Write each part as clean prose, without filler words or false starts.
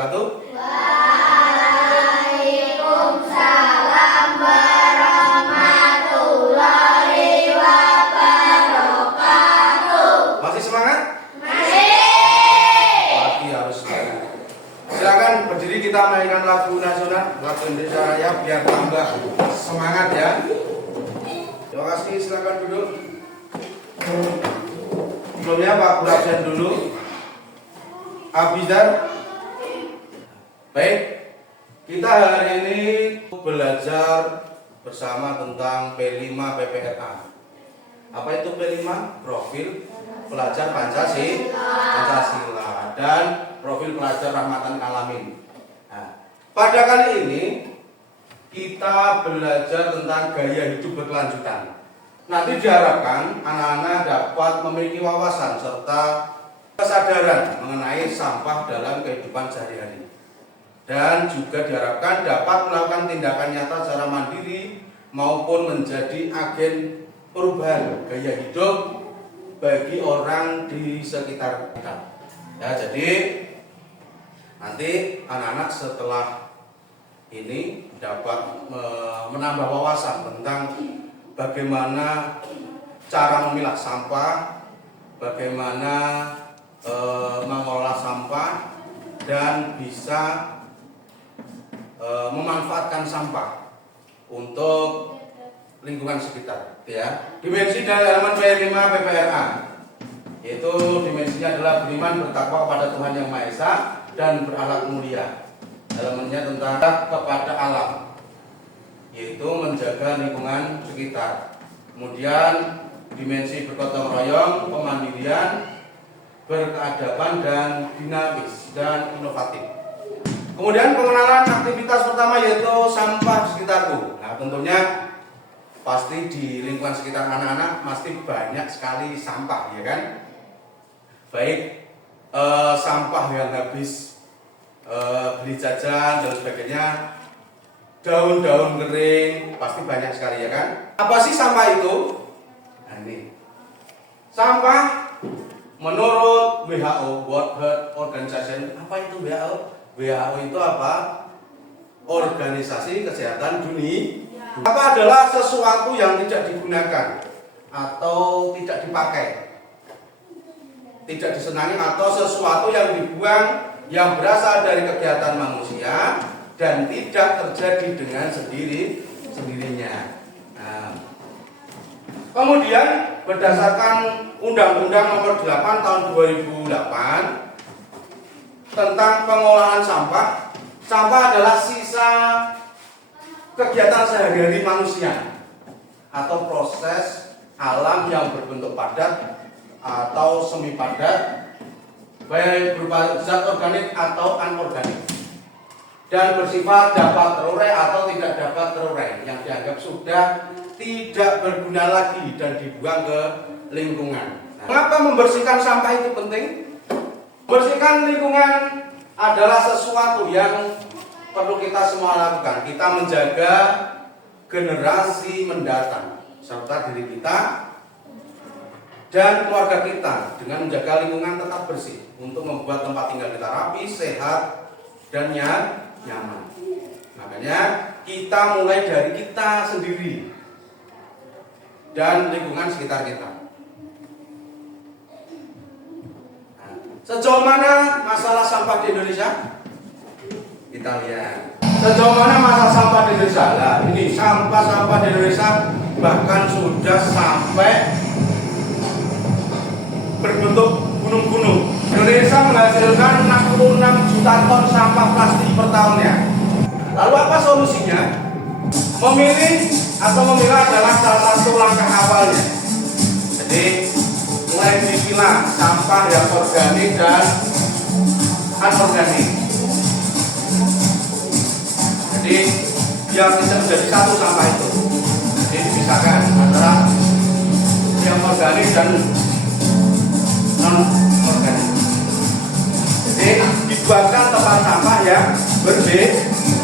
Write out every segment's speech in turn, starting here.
wabarakatuh. Waalaikumsalam warahmatullahi wabarakatuh. Masih semangat? Masih. Pagi harus semangat. Silakan berdiri, kita mainkan lagu nasional, lagu Indonesia Raya biar tambah semangat ya. Terima kasih, silakan duduk. Sebelumnya Pak Guru absen dulu. Abizar. Baik, kita hari ini belajar bersama tentang P5 PPRA. Apa itu P5? Profil pelajar Pancasila dan profil pelajar rahmatan alamin. Nah, pada kali ini kita belajar tentang gaya hidup berkelanjutan. Nanti diharapkan anak-anak dapat memiliki wawasan serta kesadaran mengenai sampah dalam kehidupan sehari-hari. Dan juga diharapkan dapat melakukan tindakan nyata secara mandiri maupun menjadi agen perubahan gaya hidup bagi orang di sekitar kita. Ya, jadi nanti anak-anak setelah ini dapat menambah wawasan tentang bagaimana cara memilah sampah, bagaimana mengolah sampah, dan bisa memanfaatkan sampah untuk lingkungan sekitar. Ya. Dimensi dari elemen P5 PPRA, yaitu dimensinya adalah beriman bertakwa kepada Tuhan Yang Maha Esa dan berakhlak mulia. Elemennya tentang kepada alam, yaitu menjaga lingkungan sekitar. Kemudian dimensi bergotong royong, kemandirian, berkeadaban, dan dinamis dan inovatif. Kemudian pengenalan aktivitas pertama yaitu sampah di sekitarku. Nah, tentunya pasti di lingkungan sekitar anak-anak pasti banyak sekali sampah, ya kan? Baik sampah yang habis beli jajan dan sebagainya, daun-daun kering, pasti banyak sekali, ya kan? Apa sih sampah itu? Nah, ini sampah menurut WHO, World Health Organization. Apa itu WHO? WHO itu apa? Organisasi Kesehatan Dunia. Apa adalah sesuatu yang tidak digunakan atau tidak dipakai, tidak disenangi, atau sesuatu yang dibuang yang berasal dari kegiatan manusia dan tidak terjadi dengan sendirinya. Nah, kemudian berdasarkan Undang-Undang Nomor 8 Tahun 2008 tentang pengolahan sampah, sampah adalah sisa kegiatan sehari-hari manusia atau proses alam yang berbentuk padat atau semi padat, baik berupa zat organik atau anorganik, dan bersifat dapat terurai atau tidak dapat terurai, yang dianggap sudah tidak berguna lagi dan dibuang ke lingkungan. Nah, mengapa membersihkan sampah itu penting? Membersihkan lingkungan adalah sesuatu yang perlu kita semua lakukan. Kita menjaga generasi mendatang serta diri kita dan keluarga kita dengan menjaga lingkungan tetap bersih untuk membuat tempat tinggal kita rapi, sehat, dan nyaman. Makanya kita mulai dari kita sendiri dan lingkungan sekitar kita. Nah, sejauh mana masalah sampah di Indonesia? Kita lihat. Sejauh mana masalah sampah di Indonesia? Nah, ini sampah-sampah di Indonesia bahkan sudah sampai berbentuk gunung-gunung. Indonesia menghasilkan 66 juta ton sampah plastik per tahunnya. Lalu apa solusinya? Memilih atau memilah adalah salah satu langkah awalnya. Jadi mulai dipilah sampah yang organik dan anorganik. Jadi biar tidak menjadi satu sampah itu. Jadi dipisahkan antara yang organik dan non organik. Jadi dibuatkan tempat sampah yang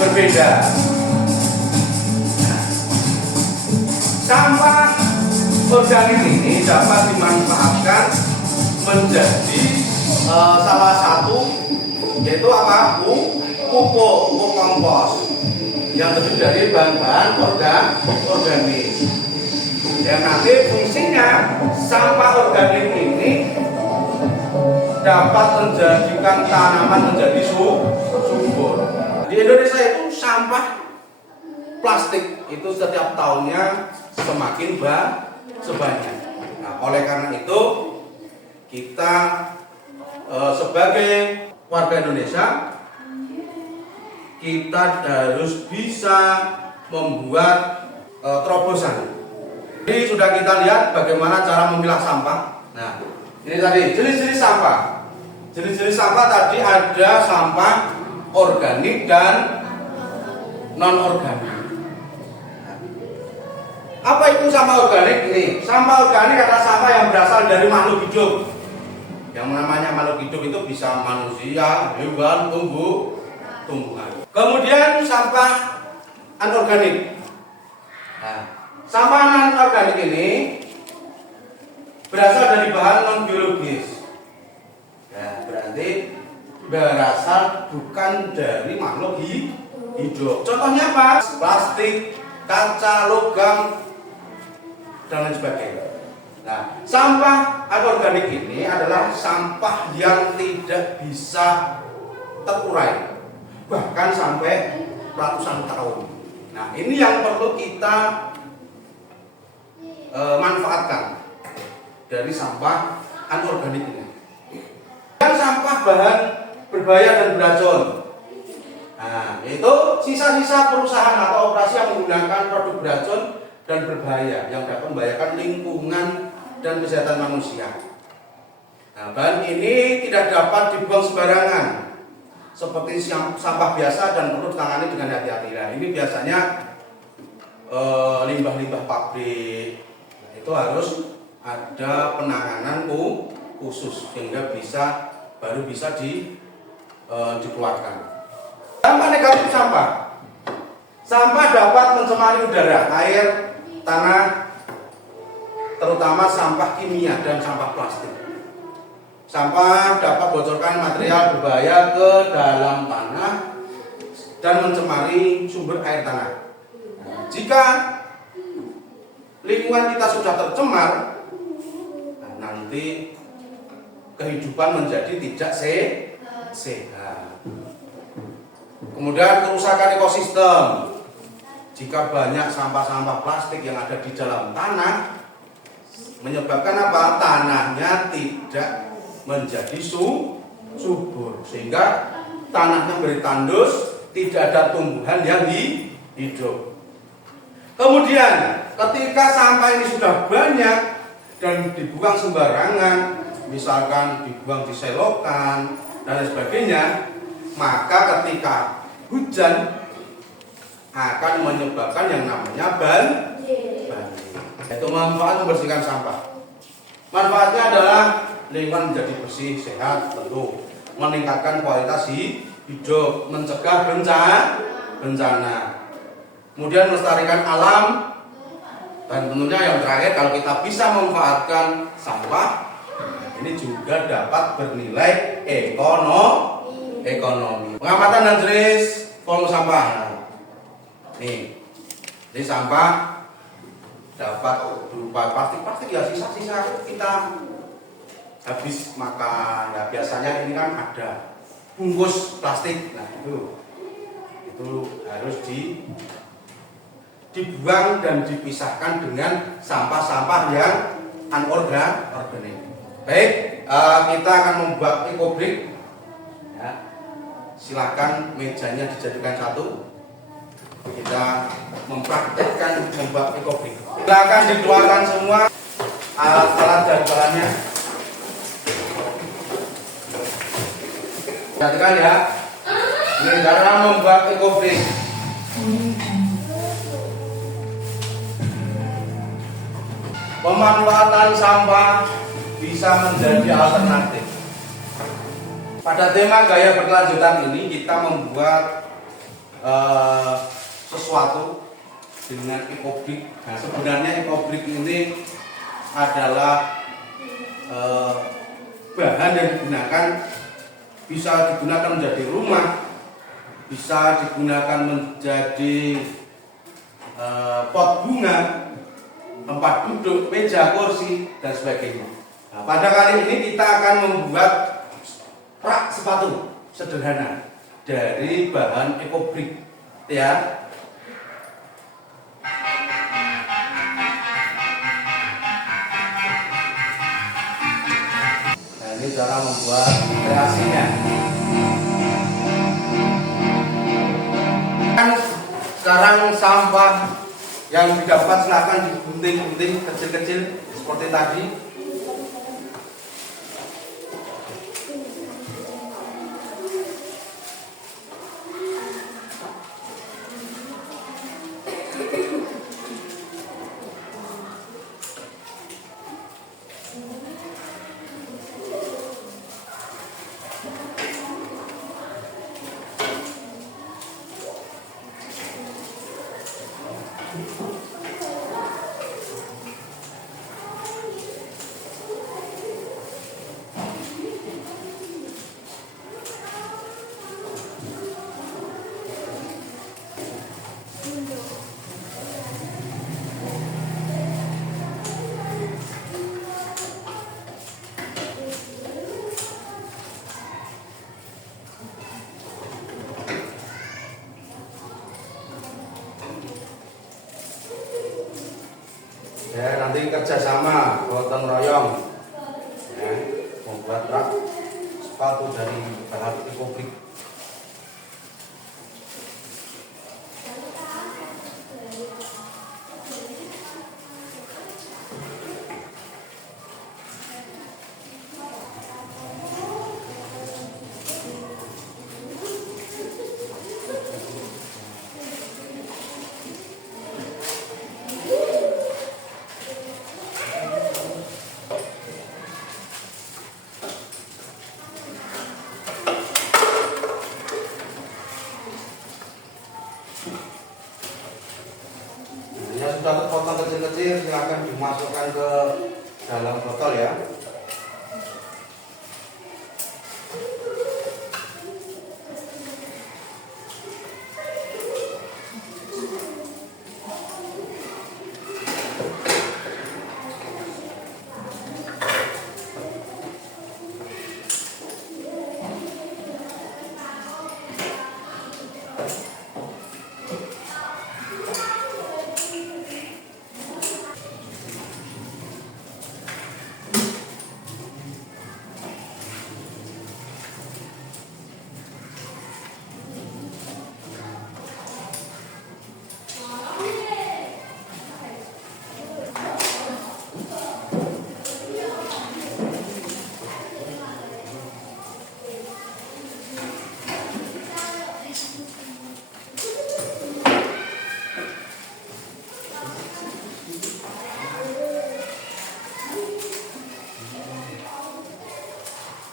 berbeda. Sampah organik ini dapat dimanfaatkan menjadi salah satu yaitu apa? Pupuk kompos yang terdiri dari bahan-bahan organik. Yang nanti fungsinya sampah organik ini dapat menjadikan tanaman menjadi subur. Di Indonesia itu sampah plastik itu setiap tahunnya semakin sebanyak. Nah, oleh karena itu kita sebagai warga Indonesia kita harus bisa membuat terobosan. Jadi sudah kita lihat bagaimana cara memilah sampah. Nah, ini tadi jenis-jenis sampah. Jenis-jenis sampah tadi ada sampah organik dan non-organik. Apa itu sampah organik? Ini sampah organik adalah sampah yang berasal dari makhluk hidup. Yang namanya makhluk hidup itu bisa manusia, hewan, tumbuhan. Kemudian sampah anorganik. Nah, sampah non-organik ini berasal dari bahan non biologis. Ya, berarti berasal bukan dari makhluk hidup. Contohnya apa? Plastik, kaca, logam, dan lain sebagainya. Nah, sampah anorganik ini adalah sampah yang tidak bisa terurai, bahkan sampai ratusan tahun. Nah, ini yang perlu kita manfaatkan dari sampah anorganik ini. Dan sampah bahan berbahaya dan beracun. Nah, itu sisa-sisa perusahaan atau operasi yang menggunakan produk beracun dan berbahaya yang dapat membahayakan lingkungan dan kesehatan manusia. Nah, bahan ini tidak dapat dibuang sembarangan seperti sampah biasa dan perlu ditangani dengan hati-hati. Nah, ini biasanya limbah-limbah pabrik. Nah, itu harus ada penanganan khusus sehingga baru bisa dikeluarkan. Dampak negatif sampah. Sampah dapat mencemari udara, air, tanah, terutama sampah kimia dan sampah plastik. Sampah dapat bocorkan material berbahaya ke dalam tanah dan mencemari sumber air tanah. Jika lingkungan kita sudah tercemar, nanti kehidupan menjadi tidak sehat. Kemudian kerusakan ekosistem. Jika banyak sampah-sampah plastik yang ada di dalam tanah, menyebabkan apa? Tanahnya tidak menjadi subur, sehingga tanahnya bertandus, tidak ada tumbuhan yang hidup. Kemudian ketika sampah ini sudah banyak dan dibuang sembarangan, misalkan dibuang di selokan dan lain sebagainya, maka ketika hujan akan menyebabkan yang namanya banjir. Itu manfaat membersihkan sampah. Manfaatnya adalah lingkungan menjadi bersih, sehat, tentu meningkatkan kualitas hidup, mencegah bencana, kemudian melestarikan alam, dan tentunya yang terakhir kalau kita bisa memanfaatkan sampah, ini juga dapat bernilai ekonomi. Pengamatan dan jenis volume sampah. Nih, ini sampah dapat berupa plastik ya, sisa-sisa kita habis makan. Ya biasanya ini kan ada bungkus plastik. Nah, itu harus dibuang dan dipisahkan dengan sampah-sampah yang anorganik. Baik, kita akan membuat ekobrik. Ya, silakan mejanya dijadikan satu. Kita mempraktekkan membuat ekobrik. Silakan dikeluarkan semua alat-alat dan bahannya. Perhatikan ya. Ini cara membuat ekobrik. Pemanfaatan sampah bisa menjadi alternatif. Pada tema gaya berkelanjutan ini kita membuat sesuatu dengan ekobrik. Nah, sebenarnya ekobrik ini adalah bahan yang digunakan bisa digunakan menjadi rumah, bisa digunakan menjadi pot bunga, tempat duduk, meja, kursi, dan sebagainya. Nah, pada kali ini kita akan membuat rak sepatu sederhana dari bahan ekobrik, ya. Nah, ini cara membuat kreasinya. Sekarang sampah yang didapat silahkan digunting-gunting kecil-kecil seperti tadi. Ya, nanti kerjasama gotong royong, ya, membuat rak sepatu dari bahan ekobrik. Yang sudah terpotong kecil-kecil silakan dimasukkan ke dalam botol, ya.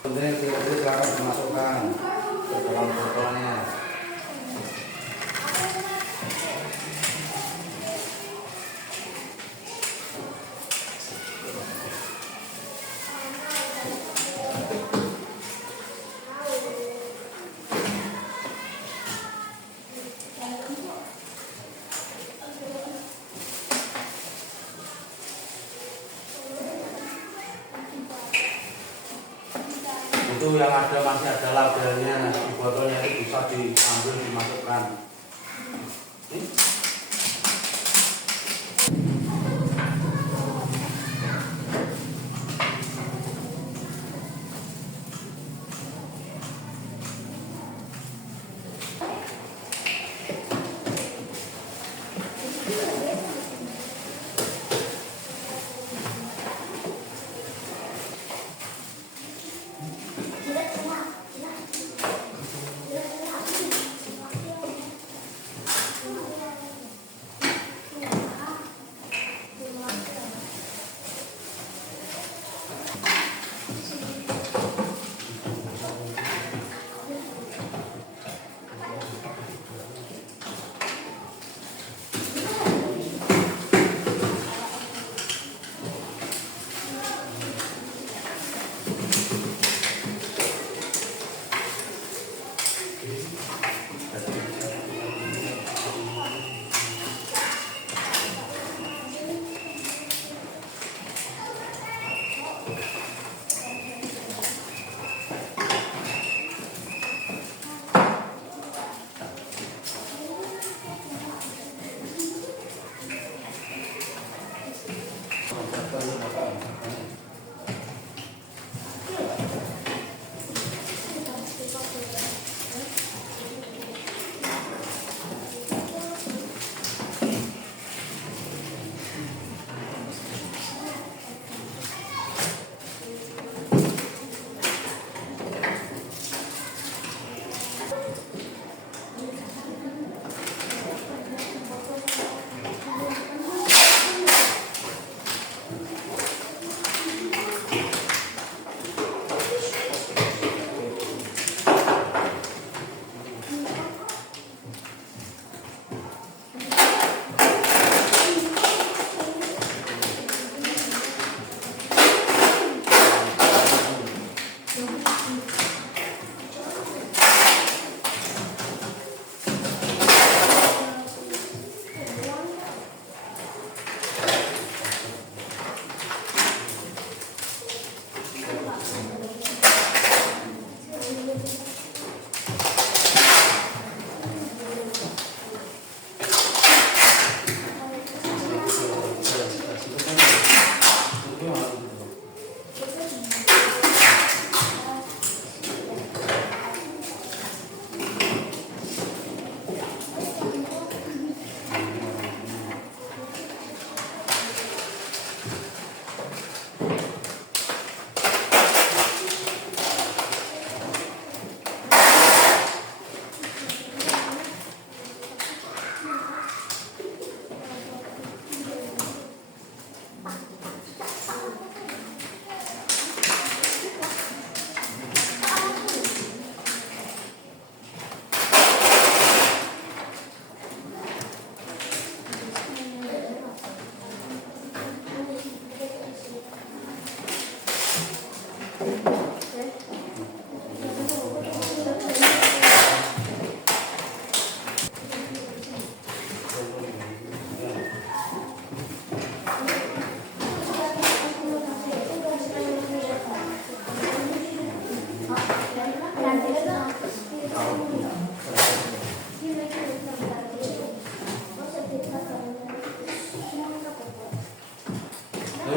Kemudian kecil-kecil silakan dimasukkan ke dalam botolnya. Itu yang ada masih ada labelnya di botolnya itu bisa diambil dimasukkan. Ini.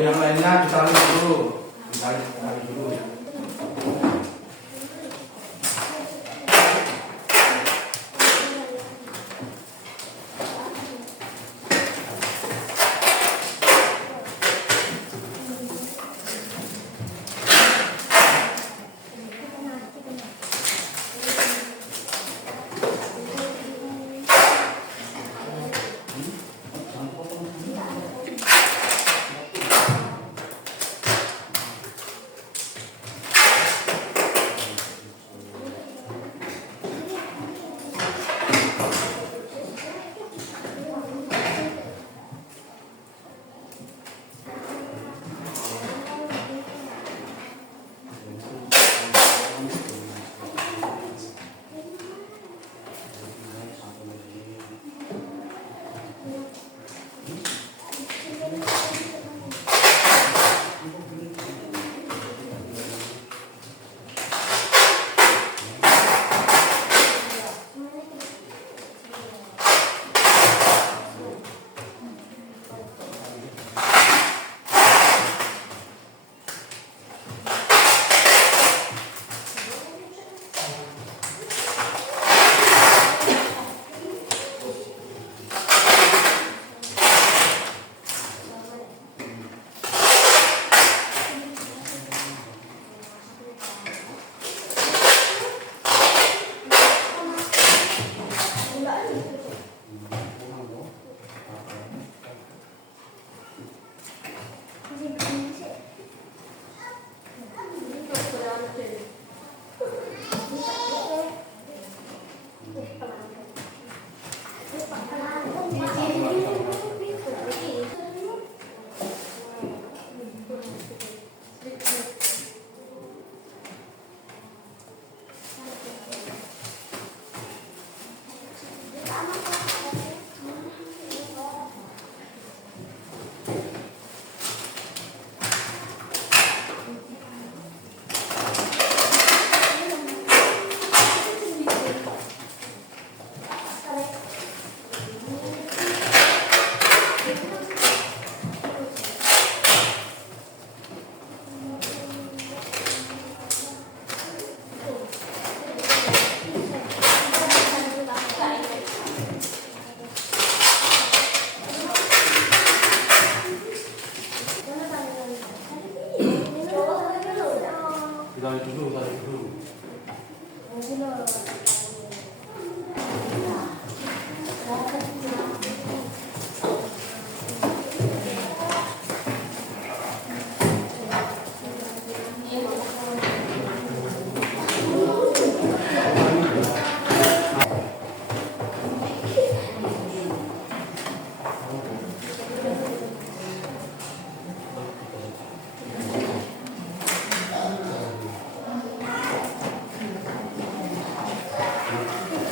Yang lainnya disalin dulu, disalin dulu. Tarik dulu.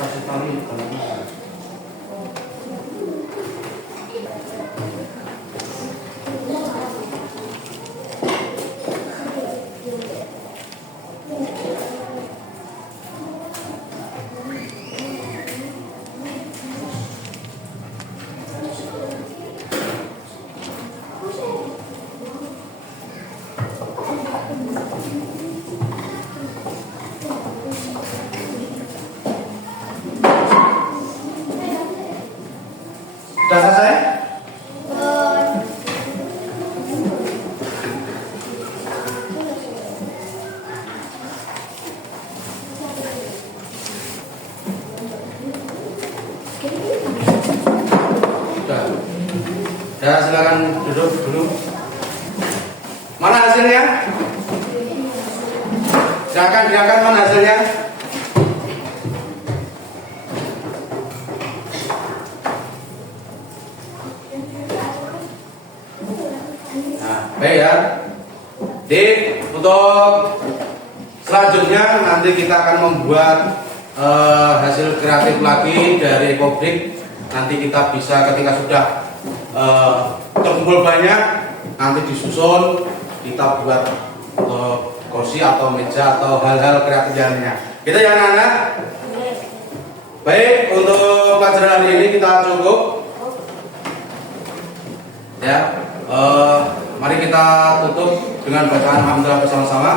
Kasih tali kalau bisa. Sudah selesai? Sudah. Ya, silakan duduk dulu. Mana hasilnya? Silakan mana hasilnya? Nah, baik ya. Untuk selanjutnya nanti kita akan membuat hasil kreatif lagi dari ekobrik. Nanti kita bisa ketika sudah terkumpul banyak, nanti disusun kita buat kursi atau meja atau hal-hal kreatif lainnya. Kita ya anak-anak. Baik, untuk pelajaran hari ini kita cukup. Ya, mari kita tutup dengan bacaan alhamdulillah bersama-sama.